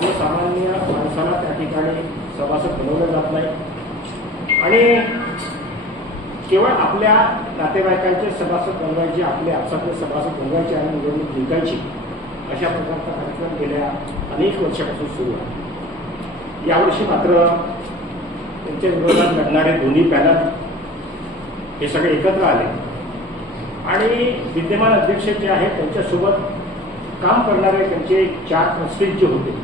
सर्वसामान्य माणसाला त्या ठिकाणी सभासद बनवलं जात नाही आणि केवळ आपल्या नातेवाईकांचे सभासद बनवायचे, आपले आपसातले सभासद बनवायचे आणि निवडणूक जिंकायची, अशा प्रकारचा कार्यक्रम गेल्या अनेक वर्षापासून सुरू आहे। यावर्षी मात्र त्यांच्या विरोधात लढणारे दोन्ही पॅनल हे सगळे एकत्र आले आणि विद्यमान अध्यक्ष जे आहेत त्यांच्यासोबत काम करणारे त्यांचे 4 ट्रस्टीज जे होते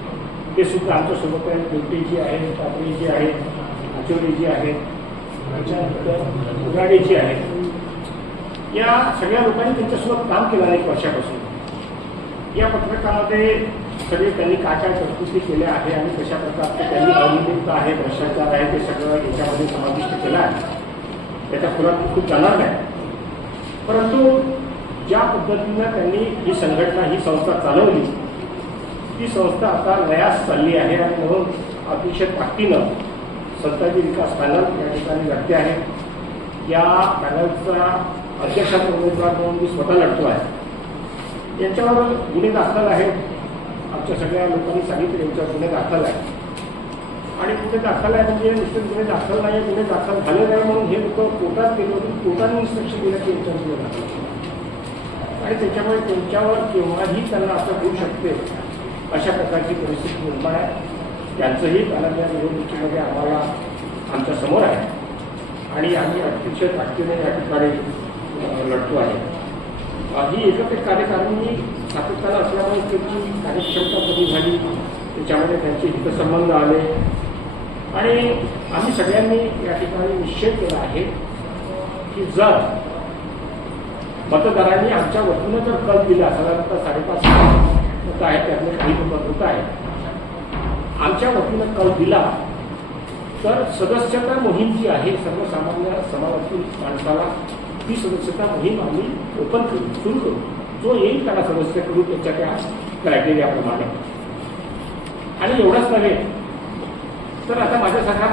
ते सुद्धा आमच्यासोबत आहेत। पिंपरी जी आहे, टाकळी जी आहे, आचोली जी आहे, उगाडी जी आहे, या सगळ्या लोकांनी त्यांच्यासोबत काम केलं अनेक वर्षापासून। या पत्रकामध्ये सगळे त्यांनी काय काय तरतुदी केल्या आहे आणि कशा प्रकारचे त्यांनी अनियमितता आहे, भ्रष्टाचार आहे, ते सगळं याच्यामध्ये समाविष्ट केलं आहे। त्याच्या खोलात खूप जाणार नाही, परंतु ज्या पद्धतीनं त्यांनी ही संघटना, ही संस्था चालवली, ती संस्था आता लयास चालली आहे आणि म्हणून अतिशय ताकदीनं संताजी विकास पॅनल या ठिकाणी लढते आहे। या पॅनलचा अध्यक्षाचा उमेदवार म्हणून मी स्वतः लढतो आहे। यांच्यावर गुन्हे दाखल आहेत, आमच्या सगळ्या लोकांनी सांगितलं यांच्यावर गुन्हे दाखल आहे आणि गुन्हे दाखल आहे म्हणजे नुसते गुन्हे दाखल नाही, गुन्हे दाखल झाले नाही म्हणून हे लोक कोर्टात गेले होते, कोर्टाने इन्स्ट्रक्शन दिलं की यांच्यावर गुन्हे दाखल आणि त्याच्यामुळे त्यांच्यावर केव्हाही त्यांना असं होऊ शकते अशा प्रकारची परिस्थिती निर्माण आहे। त्यांचंही पॅनल या निवडणुकीमध्ये आम्हाला आमच्या समोर आहे आणि आम्ही अतिशय ताकदीने या ठिकाणी लढतो आहे। ही एकत्रित कार्यकारिणी सातत्यानं असल्यामुळे त्यांची कार्यक्षमता कमी झाली, त्याच्यामध्ये त्यांचे हितसंबंध आले आणि आम्ही सगळ्यांनी या ठिकाणी निश्चय केला आहे की जर मतदारांनी आमच्या वतीनं जर कल दिला, साधारणतः 5.5 मतं आहेत, त्यातले काही मत होत आहे, आमच्या वतीनं कल दिला तर सदस्यता मोहीम जी आहे सर्वसामान्य समाजातील माणसाला, ती सदस्यता मोहीम आम्ही ओपन करू, सुरू करू, जो येईल त्याला सदस्य करू त्याच्या त्या क्रायटेरियाप्रमाणे। आणि एवढंच नव्हे तर आता माझ्यासारखा